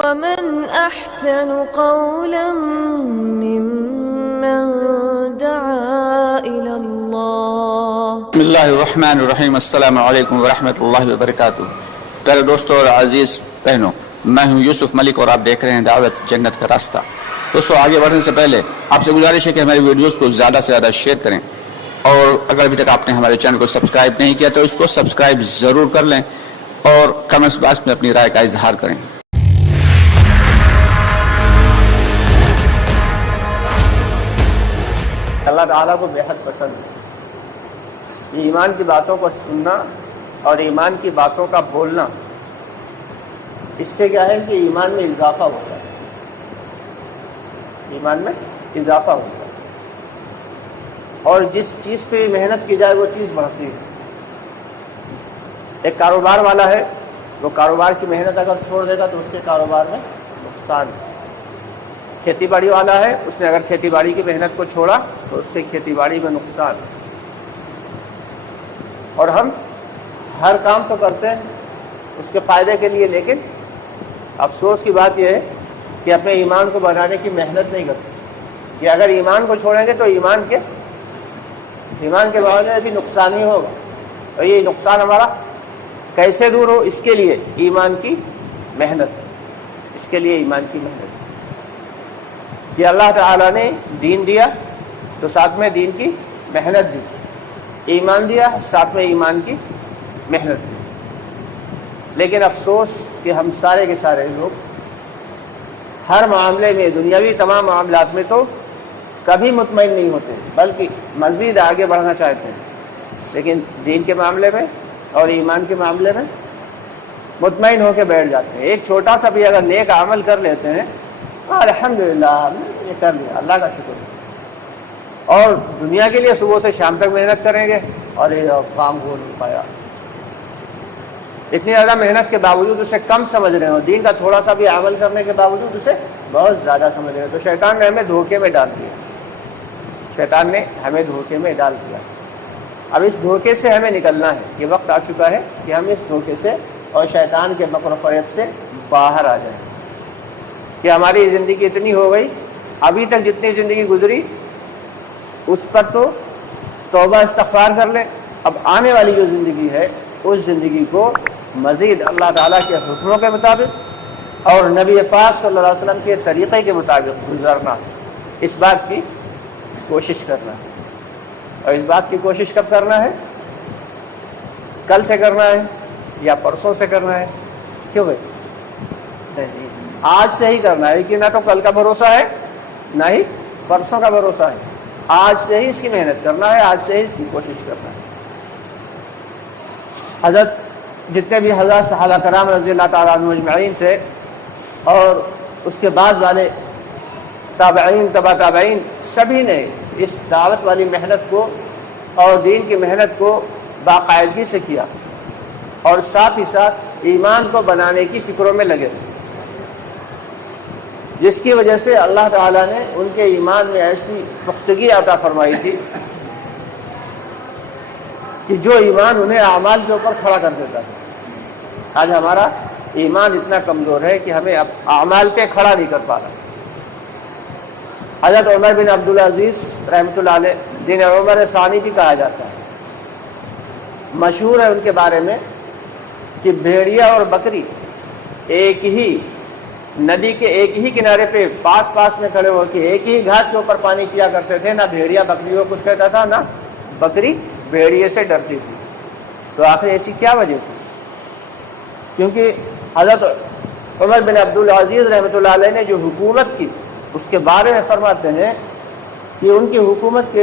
ومن أحسن قولا ممن دعا إلى الله. بسم اللہ الرحمن الرحیم. السلام علیکم ورحمۃ اللہ وبرکاتہ. پیارے دوستوں اور عزیز بہنوں، میں ہوں یوسف ملک اور آپ دیکھ رہے ہیں دعوت جنت کا راستہ. دوستوں، آگے بڑھنے سے پہلے آپ سے گزارش ہے کہ ہماری ویڈیوز کو زیادہ سے زیادہ شیئر کریں، اور اگر ابھی تک آپ نے ہمارے چینل کو سبسکرائب نہیں کیا تو اس کو سبسکرائب ضرور کر لیں اور کمنٹس باکس میں اپنی رائے کا اظہار کریں. اللہ تعالیٰ کو بے حد پسند ہے یہ ایمان کی باتوں کو سننا اور ایمان کی باتوں کا بولنا. اس سے کیا ہے کہ ایمان میں اضافہ ہوتا ہے، ایمان میں اضافہ ہوتا ہے، اور جس چیز پہ محنت کی جائے وہ چیز بڑھتی ہے. ایک کاروبار والا ہے، وہ کاروبار کی محنت اگر چھوڑ دے گا تو اس کے کاروبار میں نقصان ہے. کھیتی باڑی والا ہے، اس نے اگر کھیتی باڑی کی محنت کو چھوڑا تو اس کے کھیتی باڑی میں نقصان ہے. اور ہم ہر کام تو کرتے ہیں اس کے فائدے کے لیے، لیکن افسوس کی بات یہ ہے کہ اپنے ایمان کو بنانے کی محنت نہیں کرتے. کہ اگر ایمان کو چھوڑیں گے تو ایمان کے باوجود بھی نقصان ہی ہوگا. اور یہ نقصان ہمارا کیسے دور ہو، اس کے لیے ایمان کی محنت ہے، اس کے لیے ایمان کی محنت. کہ اللہ تعالیٰ نے دین دیا تو ساتھ میں دین کی محنت دی، ایمان دیا ساتھ میں ایمان کی محنت دی. لیکن افسوس کہ ہم سارے کے سارے لوگ ہر معاملے میں، دنیاوی تمام معاملات میں تو کبھی مطمئن نہیں ہوتے، بلکہ مزید آگے بڑھنا چاہتے ہیں، لیکن دین کے معاملے میں اور ایمان کے معاملے میں مطمئن ہو کے بیٹھ جاتے ہیں. ایک چھوٹا سا بھی اگر نیک عمل کر لیتے ہیں، الحمدللہ ہم نے یہ کر لیا، اللہ کا شکر ہے. اور دنیا کے لیے صبح سے شام تک محنت کریں گے اور یہ کام ہو نہیں پایا. اتنی زیادہ محنت کے باوجود اسے کم سمجھ رہے ہو، دین کا تھوڑا سا بھی عمل کرنے کے باوجود اسے بہت زیادہ سمجھ رہے ہو. تو شیطان نے ہمیں دھوکے میں ڈال دیا، شیطان نے ہمیں دھوکے میں ڈال دیا. اب اس دھوکے سے ہمیں نکلنا ہے. یہ وقت آ چکا ہے کہ ہم اس دھوکے سے اور شیطان کے مکر و فریب سے باہر آ جائیں. کہ ہماری زندگی اتنی ہو گئی، ابھی تک جتنی زندگی گزری اس پر تو توبہ استغفار کر لیں. اب آنے والی جو زندگی ہے اس زندگی کو مزید اللہ تعالیٰ کے حکموں کے مطابق اور نبی پاک صلی اللہ علیہ وسلم کے طریقے کے مطابق گزارنا، اس بات کی کوشش کرنا. اور اس بات کی کوشش کب کرنا ہے؟ کل سے کرنا ہے یا پرسوں سے کرنا ہے؟ کیوں بھائی؟ آج سے ہی کرنا ہے، کہ نہ تو کل کا بھروسہ ہے نہ ہی پرسوں کا بھروسہ ہے. آج سے ہی اس کی محنت کرنا ہے، آج سے ہی اس کی کوشش کرنا ہے. حضرت جتنے بھی حضرات صحابہ کرام رضی اللہ تعالیٰ عنہم اجمعین تھے، اور اس کے بعد والے تابعین، تبع تابعین، سبھی نے اس دعوت والی محنت کو اور دین کی محنت کو باقاعدگی سے کیا، اور ساتھ ہی ساتھ ایمان کو بنانے کی فکروں میں لگے، جس کی وجہ سے اللہ تعالیٰ نے ان کے ایمان میں ایسی پختگی عطا فرمائی تھی کہ جو ایمان انہیں اعمال کے اوپر کھڑا کر دیتا تھا. آج ہمارا ایمان اتنا کمزور ہے کہ ہمیں اب اعمال پہ کھڑا نہیں کر پا رہا. حضرت عمر بن عبدالعزیز رحمۃ اللہ علیہ، جنہیں عمر ثانی بھی کہا جاتا ہے، مشہور ہے ان کے بارے میں کہ بھیڑیا اور بکری ایک ہی ندی کے ایک ہی کنارے پہ پاس میں کھڑے ہو کے ایک ہی گھاٹ کے اوپر پانی پیا کرتے تھے. نہ بھیڑیا بکری کو کچھ کہتا تھا، نہ بکری بھیڑیے سے ڈرتی تھی. تو آخر ایسی کیا وجہ تھی؟ کیونکہ حضرت عمر بن عبدالعزیز رحمۃ اللہ علیہ نے جو حکومت کی اس کے بارے میں فرماتے ہیں کہ ان کی حکومت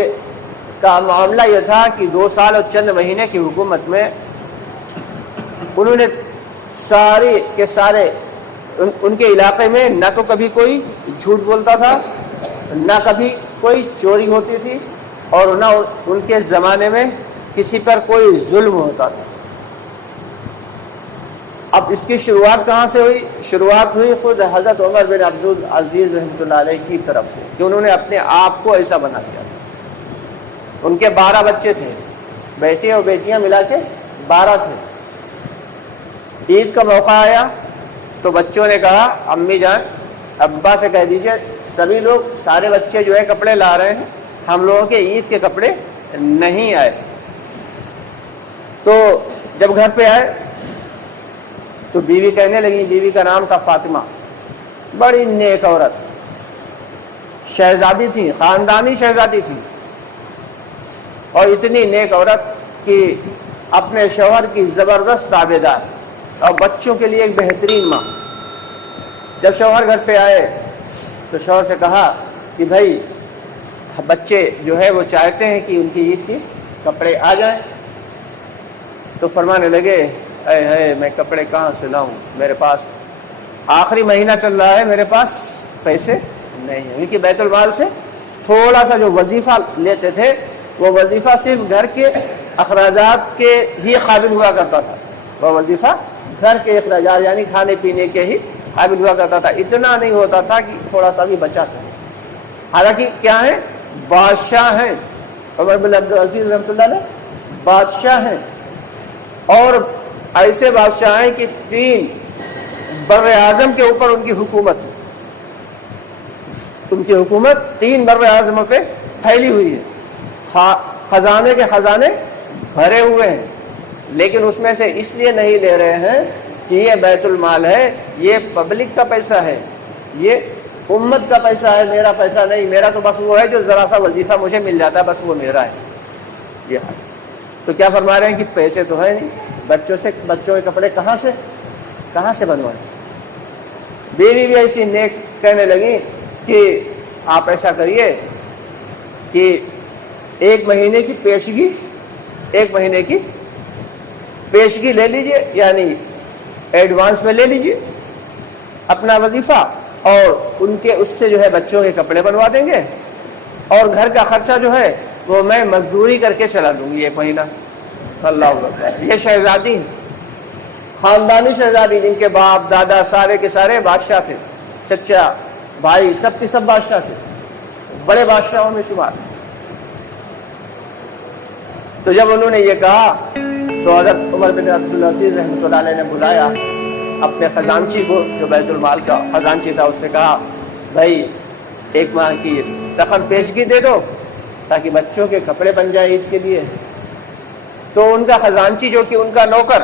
کا معاملہ یہ تھا کہ 2 سال اور چند مہینے کی حکومت میں انہوں نے سارے کے سارے ان کے علاقے میں نہ تو کبھی کوئی جھوٹ بولتا تھا، نہ کبھی کوئی چوری ہوتی تھی، اور نہ ان کے زمانے میں کسی پر کوئی ظلم ہوتا تھا. اب اس کی شروعات کہاں سے ہوئی؟ شروعات ہوئی خود حضرت عمر بن عبدالعزیز رحمۃ اللہ علیہ کی طرف سے، کہ انہوں نے اپنے آپ کو ایسا بنا دیا تھا. ان کے 12 بچے تھے، بیٹے اور بیٹیاں ملا کے 12 تھے. عید کا موقع آیا تو بچوں نے کہا امی جان ابا سے کہہ دیجئے سبھی لوگ سارے بچے جو ہے کپڑے لا رہے ہیں، ہم لوگوں کے عید کے کپڑے نہیں آئے۔ تو جب گھر پہ آئے تو بیوی کہنے لگی، بیوی کا نام تھا فاطمہ، بڑی نیک عورت، شہزادی تھی، خاندانی شہزادی تھی، اور اتنی نیک عورت کہ اپنے شوہر کی زبردست تابع دار اور بچوں کے لیے ایک بہترین ماں۔ جب شوہر گھر پہ آئے تو شوہر سے کہا کہ بھائی بچے جو ہے وہ چاہتے ہیں کہ ان کی عید کے کپڑے آ جائیں، تو فرمانے لگے اے ہے میں کپڑے کہاں سے لاؤں، میرے پاس آخری مہینہ چل رہا ہے، میرے پاس پیسے نہیں ہیں، کیونکہ بیت المال سے تھوڑا سا جو وظیفہ لیتے تھے وہ وظیفہ صرف گھر کے اخراجات کے ہی قابل ہوا کرتا تھا، وہ وظیفہ گھر کے اخراجات یعنی کھانے پینے کے ہی قابل ہوا کرتا تھا، اتنا نہیں ہوتا تھا کہ تھوڑا سا بھی بچا سکے۔ حالانکہ کیا ہیں، بادشاہ ہیں، عمر بن عبدالعزیز رحمۃ اللہ علیہ بادشاہ ہیں، اور ایسے بادشاہ ہیں کہ 3 بر اعظم کے اوپر ان کی حکومت ہے، ان کی حکومت 3 بر اعظموں پہ پھیلی ہوئی ہے، خزانے کے خزانے بھرے ہوئے ہیں، لیکن اس میں سے اس لیے نہیں لے رہے ہیں کہ یہ بیت المال ہے، یہ پبلک کا پیسہ ہے، یہ امت کا پیسہ ہے، میرا پیسہ نہیں، میرا تو بس وہ ہے جو ذرا سا وظیفہ مجھے مل جاتا ہے، بس وہ میرا ہے۔ یہ حال تو کیا فرما رہے ہیں کہ پیسے تو ہے نہیں، بچوں کے کپڑے کہاں سے بنوائیں؟ بیوی بھی ایسی نیک کہنے لگی کہ آپ ایسا کریے کہ 1 مہینے کی پیشگی لے لیجئے، یعنی ایڈوانس میں لے لیجئے اپنا وظیفہ، اور ان کے اس سے جو ہے بچوں کے کپڑے بنوا دیں گے، اور گھر کا خرچہ جو ہے وہ میں مزدوری کر کے چلا دوں گی 1 مہینہ۔ اللہ اکبر، یہ شہزادی ہیں، خاندانی شہزادی، جن کے باپ دادا سارے کے سارے بادشاہ تھے، چچا بھائی سب کے سب بادشاہ تھے، بڑے بادشاہوں میں شمار۔ تو جب انہوں نے یہ کہا تو حضرت عمر بن عبدالعزیز رحمۃ اللہ علیہ نے بلایا اپنے خزانچی کو، جو بیت المال کا خزانچی تھا، اس نے کہا بھائی 1 ماہ کی رقم پیشگی دے دو تاکہ بچوں کے کپڑے بن جائیں عید کے لیے۔ تو ان کا خزانچی جو کہ ان کا نوکر،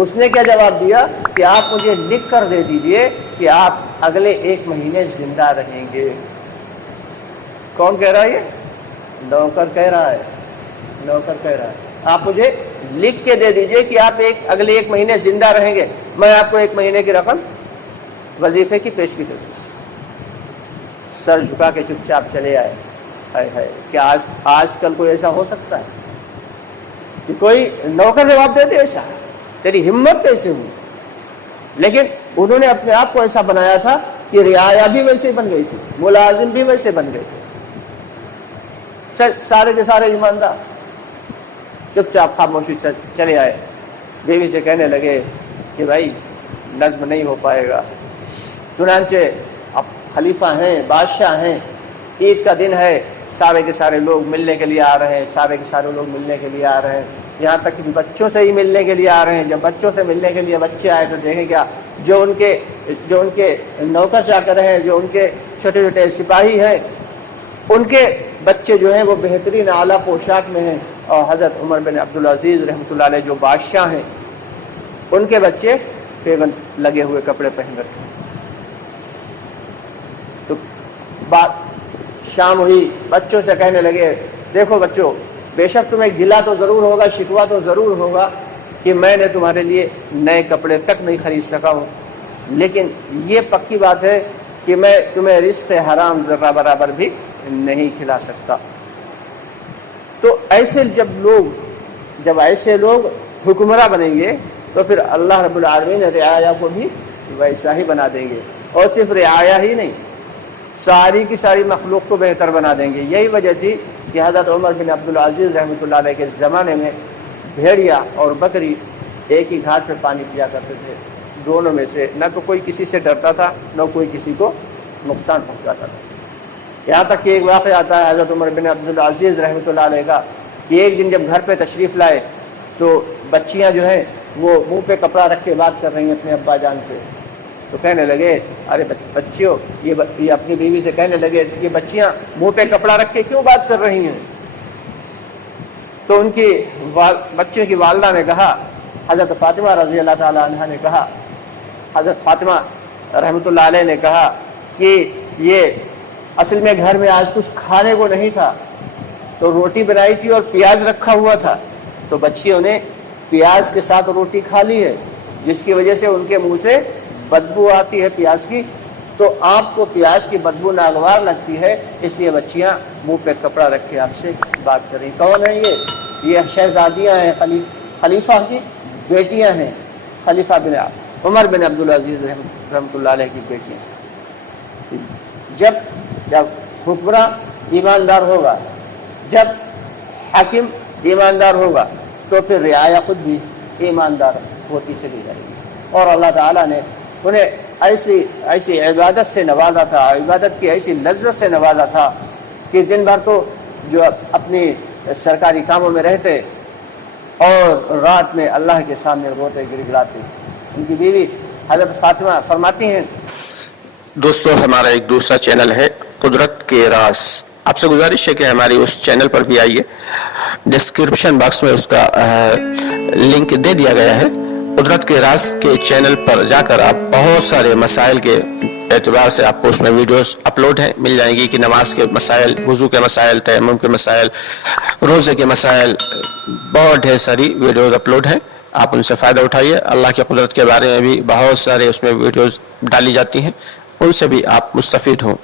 اس نے کیا جواب دیا کہ آپ مجھے لکھ کر دے دیجئے کہ آپ اگلے 1 مہینے زندہ رہیں گے۔ کون کہہ رہا ہے؟ یہ نوکر کہہ رہا ہے، نوکر کہہ رہا ہے آپ مجھے لکھ کے دے دیجئے کہ آپ اگلے 1 مہینے زندہ رہیں گے، میں آپ کو 1 مہینے کی رقم وظیفے کی پیشگی دے دوں۔ سر جھکا کے چپ چاپ چلے آئے۔ ہے کیا آج کل کوئی ایسا ہو سکتا ہے کہ کوئی نوکر جواب دے دے؟ ایسا تیری ہمت کیسے ہوئی؟ لیکن انہوں نے اپنے آپ کو ایسا بنایا تھا کہ رعایا بھی ویسے بن گئی تھی، ملازم بھی ویسے بن گئے تھے، سارے کے سارے ایماندار چپ چاپ خاموشی سے چلے آئے۔ بیوی سے کہنے لگے کہ بھائی نظم نہیں ہو پائے گا، چنانچہ اب خلیفہ ہیں، بادشاہ ہیں، عید کا دن ہے، سارے کے سارے لوگ ملنے کے لیے آ رہے ہیں، سارے کے سارے لوگ ملنے کے لیے آ رہے ہیں، یہاں تک کہ بچوں سے ہی ملنے کے لیے آ رہے ہیں۔ جب بچوں سے ملنے کے لیے بچے آئے تو دیکھیں کیا، جو ان کے نوکر چاکر ہیں، جو ان کے چھوٹے چھوٹے سپاہی ہیں، ان کے بچے جو ہیں وہ بہترین اعلیٰ پوشاک میں ہیں، اور حضرت عمر بن عبدالعزیز رحمۃ اللہ علیہ جو بادشاہ ہیں، ان کے بچے پیغن لگے ہوئے کپڑے پہن رکھے۔ تو بات شام ہوئی، بچوں سے کہنے لگے دیکھو بچوں، بے شک تمہیں گلا تو ضرور ہوگا، شکوہ تو ضرور ہوگا کہ میں نے تمہارے لیے نئے کپڑے تک نہیں خرید سکا ہوں، لیکن یہ پکی بات ہے کہ میں تمہیں رزق حرام ذرہ برابر بھی نہیں کھلا سکتا۔ تو ایسے جب ایسے لوگ حکمراں بنیں گے تو پھر اللہ رب العالمین رعایا کو بھی ویسا ہی بنا دیں گے، اور صرف رعایا ہی نہیں، ساری کی ساری مخلوق کو بہتر بنا دیں گے۔ یہی وجہ تھی کہ حضرت عمر بن عبدالعزیز رحمۃ اللہ علیہ کے زمانے میں بھیڑیا اور بکری ایک ہی گھاٹ پہ پانی پیا کرتے تھے، دونوں میں سے نہ تو کوئی کسی سے ڈرتا تھا، نہ کوئی کسی کو نقصان پہنچاتا تھا۔ یہاں تک کہ ایک واقعہ آتا ہے حضرت عمر بن عبدالعزیز رحمۃ اللہ علیہ کا کہ ایک دن جب گھر پہ تشریف لائے تو بچیاں جو ہیں وہ منہ پہ کپڑا رکھ کے بات کر رہی ہیں اپنے ابا جان سے. تو کہنے لگے ارے بچیوں، یہ اپنی بیوی سے کہنے لگے یہ بچیاں منہ پہ کپڑا رکھ کے کیوں بات کر رہی ہیں؟ تو ان کی بچے کی والدہ نے کہا، حضرت فاطمہ رضی اللہ تعالی عنہ نے کہا، حضرت فاطمہ رحمۃ اللہ علیہ نے کہا کہ یہ اصل میں گھر میں آج کچھ کھانے کو نہیں تھا، تو روٹی بنائی تھی اور پیاز رکھا ہوا تھا، تو بچیوں نے پیاز کے ساتھ روٹی کھا لی ہے، جس کی وجہ سے ان کے منہ سے بدبو آتی ہے پیاز کی. تو آپ کو پیاز کی بدبو ناگوار لگتی ہے، اس لیے بچیاں منہ پہ کپڑا رکھ کے آپ سے بات کریں. کون ہے یہ شہزادیاں ہیں، خلیفہ کی بیٹیاں ہیں، خلیفہ بن عمر بن عبدالعزیز رحمۃ اللہ علیہ کی بیٹیاں. جب حکمراں ایماندار ہوگا، جب حاکم ایماندار ہوگا، تو پھر رعایا خود بھی ایماندار ہوتی چلی جائے گی. اور اللہ تعالیٰ نے انہیں ایسی عبادت سے نوازا تھا، عبادت کی ایسی لذت سے نوازا تھا کہ دن بھر تو جو اپنی سرکاری کاموں میں رہتے اور رات میں اللہ کے سامنے روتے گڑگڑاتے. ان کی بیوی حضرت فاطمہ فرماتی ہیں. دوستو ہمارا ایک دوسرا چینل ہے قدرت کے راز، آپ سے گزارش ہے کہ ہماری اس چینل پر بھی آئیے، ڈسکرپشن باکس میں اس کا لنک دے دیا گیا ہے. قدرت کے راز کے چینل پر جا کر آپ بہت سارے مسائل کے اعتبار سے آپ کو اس میں ویڈیوز اپلوڈ ہیں مل جائیں گی کہ نماز کے مسائل، وضو کے مسائل، تیمم کے مسائل، روزے کے مسائل، بہت ڈھیر ساری ویڈیوز اپلوڈ ہیں. آپ ان سے فائدہ اٹھائیے. اللہ کی قدرت کے بارے میں بھی بہت سارے اس میں ویڈیوز ڈالی جاتی ہیں، ان سے بھی آپ مستفید ہوں.